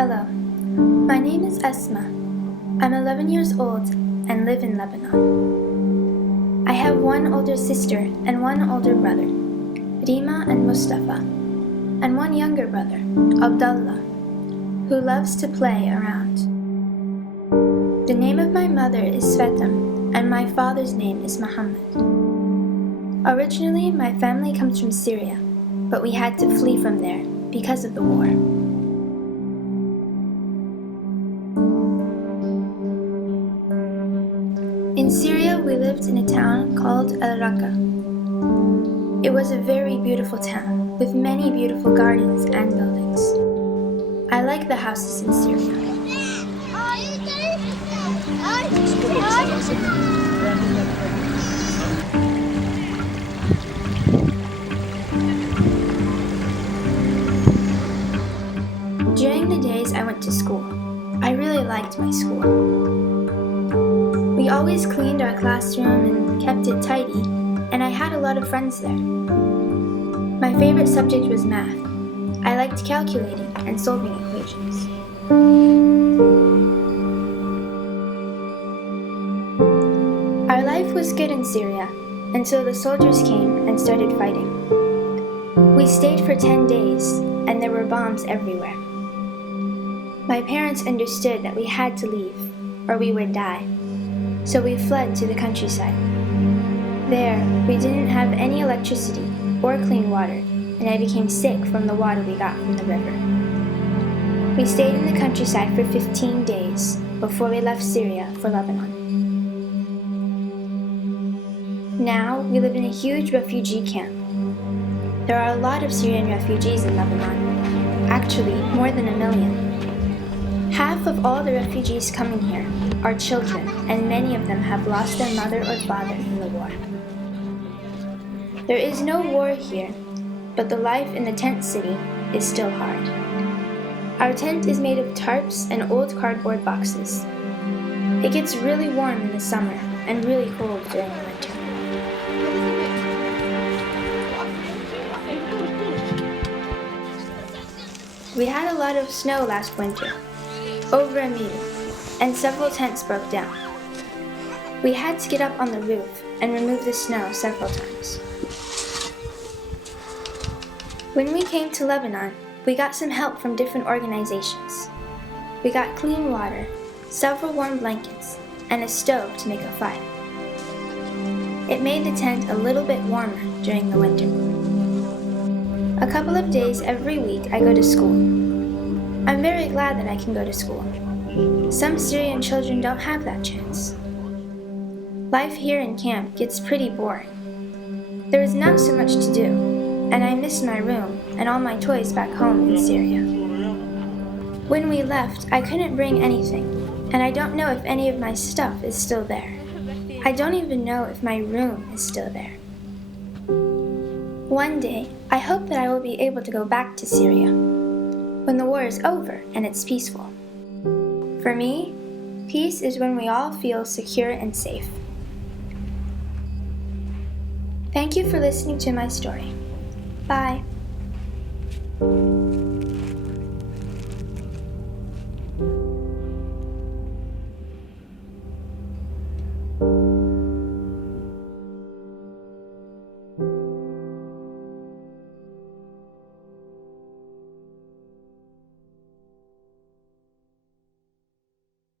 Hello, my name is Esma. I'm 11 years old and live in Lebanon. I have one older sister and one older brother, Rima and Mustafa, and one younger brother, Abdullah, who loves to play around. The name of my mother is Svetam and my father's name is Muhammad. Originally, my family comes from Syria, but we had to flee from there because of the war. In Syria, we lived in a town called Al-Raqqa. It was a very beautiful town with many beautiful gardens and buildings. I like the houses in Syria. During the days I went to school, I really liked my school. We always cleaned our classroom and kept it tidy, and I had a lot of friends there. My favorite subject was math. I liked calculating and solving equations. Our life was good in Syria until the soldiers came and started fighting. We stayed for 10 days, and there were bombs everywhere. My parents understood that we had to leave, or we would die. So we fled to the countryside. There, we didn't have any electricity or clean water, and I became sick from the water we got from the river. We stayed in the countryside for 15 days before we left Syria for Lebanon. Now, we live in a huge refugee camp. There are a lot of Syrian refugees in Lebanon, actually more than 1 million. Half of all the refugees coming here are children, and many of them have lost their mother or father in the war. There is no war here, but the life in the tent city is still hard. Our tent is made of tarps and old cardboard boxes. It gets really warm in the summer and really cold during the winter. We had a lot of snow last winter, over 1 meter, and several tents broke down. We had to get up on the roof and remove the snow several times. When we came to Lebanon, we got some help from different organizations. We got clean water, several warm blankets, and a stove to make a fire. It made the tent a little bit warmer during the winter. A couple of days every week I go to school. I'm very glad that I can go to school. Some Syrian children don't have that chance. Life here in camp gets pretty boring. There is not so much to do, and I miss my room and all my toys back home in Syria. When we left, I couldn't bring anything, and I don't know if any of my stuff is still there. I don't even know if my room is still there. One day, I hope that I will be able to go back to Syria when the war is over and it's peaceful. For me, peace is when we all feel secure and safe. Thank you for listening to my story. Bye.